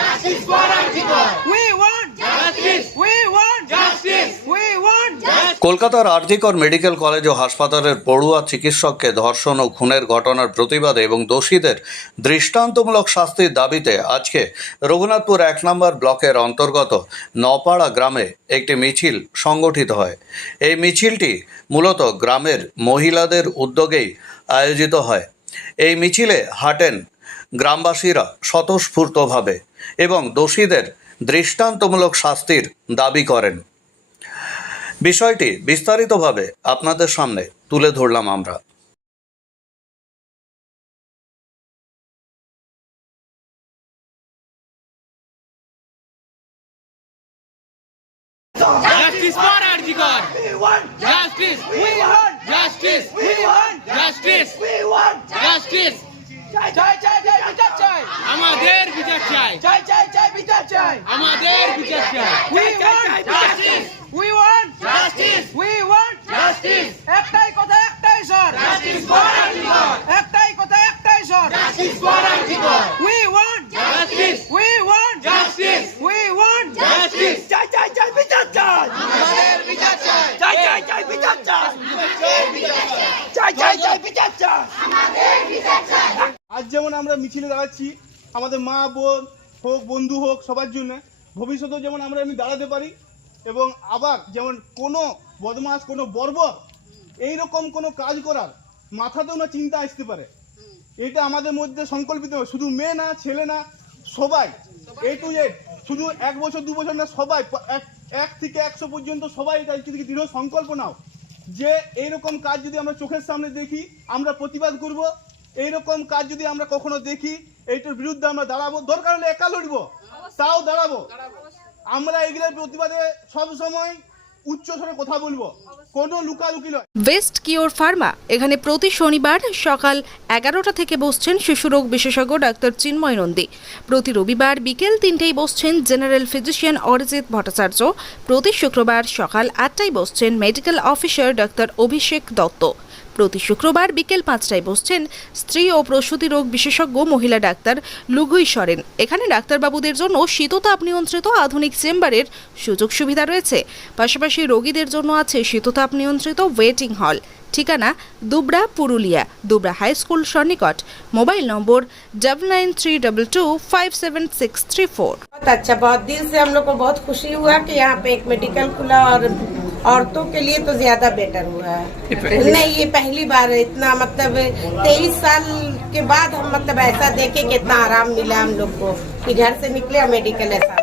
Justice for Arjikar. We want Justice. We want Justice. We want কলকাতার RG Kar medical college ও হাসপাতালের পড়ুয়া চিকিৎসককে ধর্ষণ ও খুনের ঘটনার প্রতিবাদে এবং দোষীদের দৃষ্টান্তমূলক শাস্তির দাবিতে আজকে রঘুনাথপুর 1 নম্বর ব্লকের অন্তর্গত নপাড়া গ্রামে একটি মিছিল সংগঠিত হয়। এই মিছিলটি মূলত গ্রামের মহিলাদের উদ্যোগেই আয়োজিত হয়। এই মিছিলে হাঁটেন গ্রামবাসীরা স্বতঃস্ফূর্তভাবে এবং দোষীদের দৃষ্টান্তমূলক শাস্তির দাবি করেন। বিষয়টি বিস্তারিতভাবে আপনাদের সামনে তুলে ধরলাম আমরা। Justice for Arjikar. We want Justice. We want Justice. We want Justice. We want Justice. চাই চাই চাই চাই বিচার চাই আমাদের বিচার চাই। চাই চাই চাই বিচার চাই আমাদের বিচার চাই। We want Justice. We want Justice. We want Justice. একটাই কথা একটাই স্যার Justice for Arjikar. একটাই কথা একটাই sir Justice for Arjikar. We want Justice. We want Justice. We want Justice. চাই চাই চাই বিচার চাই আমাদের বিচার চাই। চাই চাই চাই বিচার চাই চাই চাই চাই বিচার চাই আজ যেমন আমরা মিছিলে দাঁড়াচ্ছি আমাদের মা বোন হোক বন্ধু হোক সবার জন্য, ভবিষ্যতেও যেমন আমরা এমনি দাঁড়াতে পারি এবং আবার যেমন কোনো বদমাস কোনো বর্বর এইরকম কোনো কাজ করার মাথাতেও না চিন্তা আসতে পারে। এটা আমাদের মধ্যে সংকল্পিত, শুধু মেয়ে না ছেলে না সবাই A to Z, শুধু 1 বছর 2 বছর না সবাই 1 থেকে 100 পর্যন্ত সবাই এটা যদি দৃঢ় সংকল্প নাও যে এইরকম কাজ যদি আমরা চোখের সামনে দেখি আমরা প্রতিবাদ করব। এইরকম কাজ যদি আমরা কখনো দেখি এইটার বিরুদ্ধে আমরা দাঁড়াবো, দরকার হলে একা লড়বো তাও দাঁড়াবো। আমরা এগুলোর প্রতিবাদে সবসময় উচ্চ স্বরে কথা বলবো, কোনো লুকালুকি নয়। ওয়েস্ট কিওর ফার্মা এখানে প্রতি শনিবার সকাল 11টা থেকে বসছেন শিশুরোগ বিশেষজ্ঞ ডাক্তার চিন্ময় নন্দী। প্রতি রবিবার বিকেল 3টেয় বসছেন জেনারেল ফিজিশিয়ান অরিজিৎ ভট্টাচার্য। প্রতি শুক্রবার সকাল 8টায় বসছেন মেডিকেল অফিসার ডাক্তার অভিষেক দত্ত। প্রতি শুক্রবার বিকেল 5টায় বসছেন স্ত্রী ও প্রসূতি রোগ বিশেষজ্ঞ মহিলা ডাক্তার লুগুই সরেন। এখানে ডাক্তারবাবুদের জন্য শীততাপ নিয়ন্ত্রিত আধুনিক চেম্বারের সুযোগ সুবিধা রয়েছে। পাশাপাশি রোগীদের জন্য আছে শীততাপ নিয়ন্ত্রিত ওয়েটিং হল। ঠিকানা দুবরা, পুরুলিয়া, দুবরা হাই স্কুল সন্নিকট। Mobile number 9932257634। बहुत अच्छा, बहुत दिल से हम लोग को बहुत खुशी हुआ कि यहाँ पे एक मेडिकल खुला और औरतों के लिए तो ज्यादा बेटर हुआ है। नहीं, ये पहली बार है इतना, मतलब 23 साल के बाद हम मतलब ऐसा देखे कि इतना आराम मिला हम लोग को कि घर से निकले और मेडिकल ऐसा